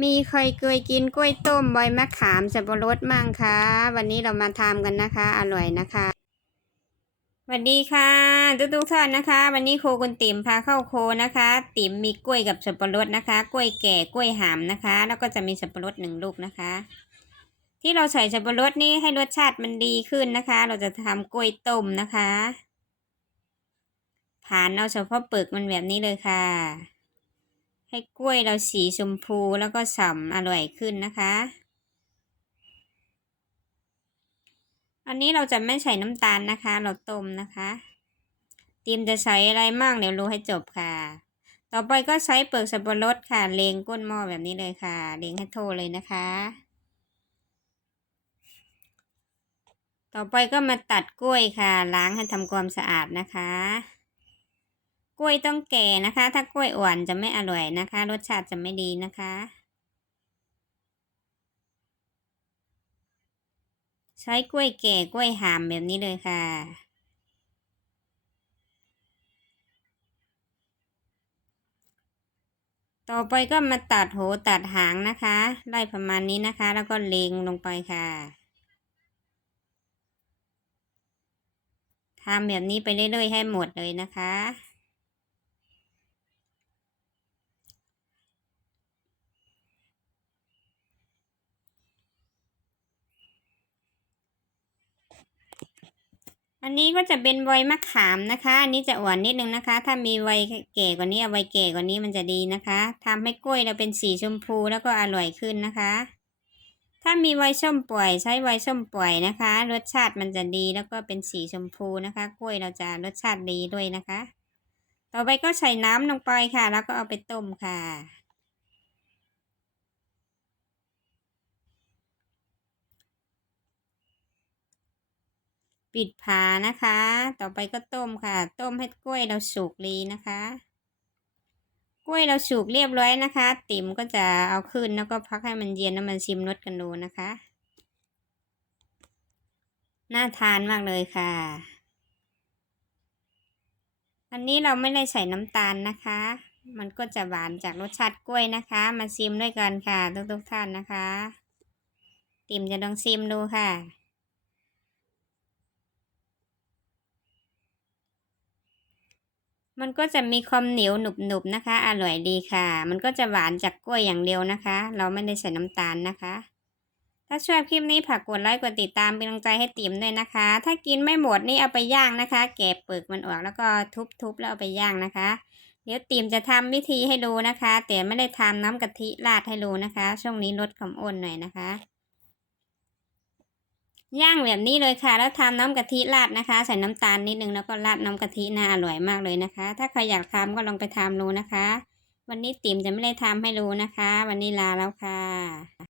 มีใครเคยกินกล้วยต้มใบมะขามสับปะรดมั่งคะ วันนี้เรามาทำกันนะคะ อร่อยนะคะสวัสดีค่ะ ทุกทุกท่านนะคะ วันนี้โคคุณติ๋มพาเข้าโคนะคะ ติ๋มมีกล้วยกับสับปะรดนะคะ กล้วยแก่กล้วยหามนะคะ แล้วก็จะมีสับปะรดหนึ่งลูกนะคะ ที่เราใส่สับปะรดนี่ให้รสชาติมันดีขึ้นนะคะ เราจะทำกล้วยต้มนะคะ ผ่านเอาเฉพาะเปลือกมันแบบนี้เลยค่ะ ให้กล้วยเราสีชมพูแล้วก็ฉ่ำอร่อยขึ้นนะคะ อันนี้เราจะไม่ใส่น้ำตาลนะคะ เราต้มนะคะตีมจะใส่อะไรมั่งเดี๋ยวรู้ให้จบค่ะ ต่อไปก็ใช้เปลือกสับปะรดค่ะเลงก้นหม้อแบบนี้เลยค่ะเลงให้โทเลยนะคะ ต่อไปก็มาตัดกล้วยค่ะ ล้างให้ทำความสะอาดนะคะ ล้วยต้องแก่นะคะ ถ้ากล้วยอ่อนจะไม่อร่อยนะคะ รสชาติจะไม่ดีนะคะ ใช้กล้วยแก่กล้วยหามแบบนี้เลยค่ะ ต่อไปก็มาตัดโหตัดหางนะคะไล่ประมาณนี้นะคะ แล้วก็เลงลงไปค่ะทำแบบนี้ไปเรื่อยๆให้หมดเลยนะคะ อันนี้ก็จะเป็นใบมะขามนะคะ อันนี้จะอ่อนนิดนึงนะคะ ถ้ามีใบแก่กว่านี้เอาใบแก่กว่านี้มันจะดีนะคะทำให้กล้วยเราเป็นสีชมพูแล้วก็อร่อยขึ้นนะคะ ถ้ามีใบส้มป่วยใช้ใบส้มป่วยนะคะ รสชาติมันจะดีแล้วก็เป็นสีชมพูนะคะ กล้วยเราจะรสชาติดีด้วยนะคะ ต่อไปก็ใส่น้ำลงไปค่ะ แล้วก็เอาไปต้มค่ะ ปิดฝานะคะ ต่อไปก็ต้มค่ะ ต้มให้กล้วยเราสุกดีนะคะ กล้วยเราสุกเรียบร้อยนะคะ ติ๋มก็จะเอาขึ้นแล้วก็พักให้มันเย็นแล้วมันชิมรสกันดูนะคะ น่าทานมากเลยค่ะ อันนี้เราไม่ได้ใส่น้ำตาลนะคะ มันก็จะหวานจากรสชาติกล้วยนะคะ มาชิมด้วยกันค่ะทุกๆท่านนะคะ ติ๋มจะลองชิมดูค่ะ มันก็จะมีความเหนียวหนุบๆนะคะ อร่อยดีค่ะ มันก็จะหวานจากกล้วยอย่างเดียวนะคะ เราไม่ได้ใส่น้ำตาลนะคะ ถ้าชอบคลิปนี้ฝากกดไลค์กดติดตามเป็นกำลังใจให้ติ๋มด้วยนะคะ ถ้ากินไม่หมดนี่เอาไปย่างนะคะแกะเปลือกมันออกแล้วก็ทุบๆแล้วเอาไปย่างนะคะ เดี๋ยวติ๋มจะทำวิธีให้ดูนะคะ แต่ไม่ได้ทำน้ำกะทิราดให้ดูนะคะ ช่วงนี้ลดความอ้วนหน่อยนะคะ ย่างแบบนี้เลยค่ะ แล้วทำน้ำกะทิราดนะคะ ใส่น้ำตาลนิดนึงแล้วก็ราดน้ำกะทิน่าอร่อยมากเลยนะคะ ถ้าใครอยากทำก็ลองไปทำดูนะคะ วันนี้ติ๋มจะไม่ได้ทำให้ดูนะคะ วันนี้ลาแล้วค่ะ